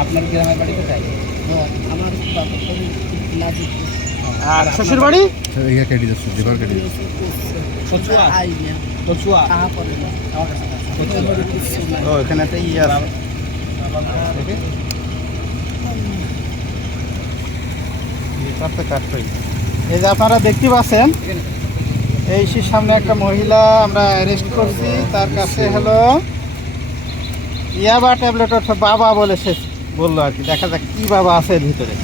আপনার গ্রামের বাড়ি কোথায়? আমার আর শ্বশুর বাড়ি? এখানে একটা ইয়ে আছে। এই যে আপনারা দেখতে পাচ্ছেন, এই সামনে একটা মহিলা আমরা অ্যারেস্ট করছি। তার কাছে হলো ইয়াবা ট্যাবলেট অর্থাৎ বাবা বলে সে বললো আর কি। দেখা যাক কি বাবা আছে এর ভিতরে।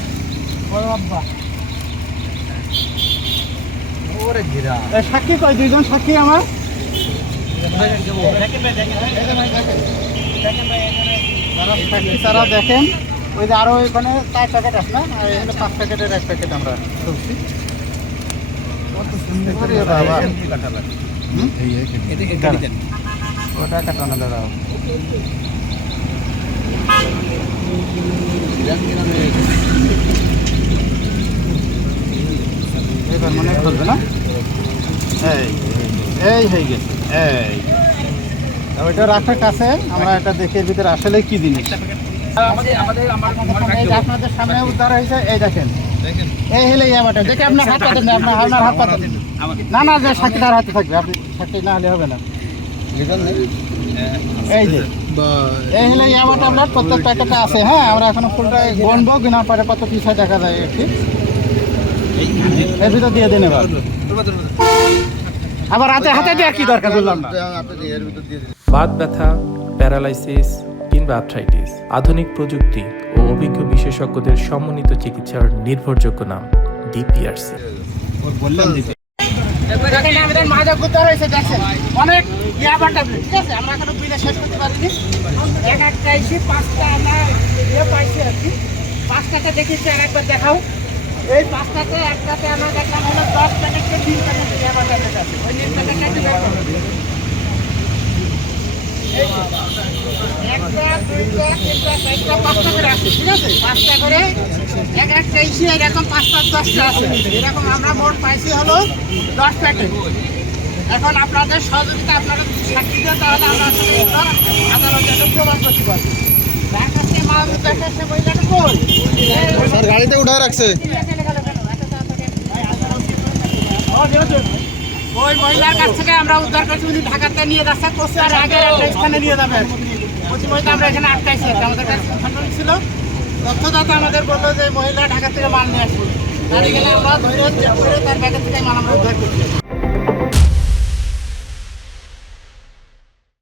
সাক্ষী কয়? দুইজন সাক্ষী আমার। সাক্ষী তারা দেখেন, ওই যে আরো এখানে 4 প্যাকেট আছে না, আর এখানে 5 প্যাকেটের 1 প্যাকেট আমরা তুলছি। ওটা কাটানো দাদা। এবার মনে করবে না? এই হয়ে গেছে। ওইটা রাখার কাছে আমরা এটা দেখে এর ভিতরে আসলে কি জিনিস আপনাদের সামনে উদ্ধার হয়েছে। এই দেখেন, এই হলে ইয়াবাটা দেখে আপনার হাত পাতেন না, আপনার হাত পাতেন না। না, যে সাক্ষীদার হাতে থাকবে, আপনি সাক্ষী না হলে হবে না। এই যে এই হলে ইয়াবা ট্যাবলেট, প্রত্যেক প্যাকেটে আছে। হ্যাঁ, আমরা এখনো ফুলটা গণবো, কিনা পরে কত পিস হয় দেখা যায় একটি। এর ভিতর দিয়ে দিন এবার। আবার হাতে দিয়ে কি দরকার বললাম না। বাত ব্যথা, প্যারালাইসিস কিংবা আর্থ্রাইটিস, আধুনিক প্রযুক্তি ও অভিজ্ঞ বিশেষজ্ঞদের সমন্বিত চিকিৎসার নির্ভরযোগ্য নাম ডিপিআরসি। বললাম দিতে আমাদের মাদক উদ্ধার হয়েছে। দেখছেন অনেক ইয়াবা ট্যাবলেট, ঠিক আছে? আমরা এখনো বিলে শেষ করতে পারিনি। একটা এসে 5টা আমরা ইয়ে পাইছি আর কি। 5টাতে দেখিয়েছি, আর একবার দেখাও। এই 5টাতে একটাতে আমরা দেখলাম হলো 10 প্যাকেটকে 3 প্যাকেট ইয়াবা ট্যাবলেট আছে। ওই 3 প্যাকেটটা একটু দেখো। একটা, দুইটা, তিনটা, চারটা, 5টা করে আছে, ঠিক আছে? 5টা করে একটা এসে এরকম 5টা 10টা আছে। এরকম আমরা মোট পাইছি হলো 10 প্যাকেট। এখন আপনাদের সহযোগিতা, আপনারা সাক্ষী দেন, তাহলে আমরা আদালতে প্রমাণ করতে পারবো। তার কাছে মাল দেখাচ্ছে মহিলাটা কই? স্যার গাড়িতে উঠায় রাখছে। ওই মহিলার কাছ থেকে আমরা উদ্ধার করছি, উনি ঢাকাতে নিয়ে যাচ্ছে। কোচবিহার আগের একটা স্থানে নিয়ে যাবে। পশ্চিমবঙ্গে আমরা এখানে আটকাইছি। আমাদের কাছে ঘটনা ছিল, তথ্যদাতা আমাদের বললো যে মহিলা ঢাকা থেকে মাল নিয়ে আসবে। তার এখানে আমরা ধরে চেক করে তার ব্যাগের থেকে মাল আমরা উদ্ধার করছি।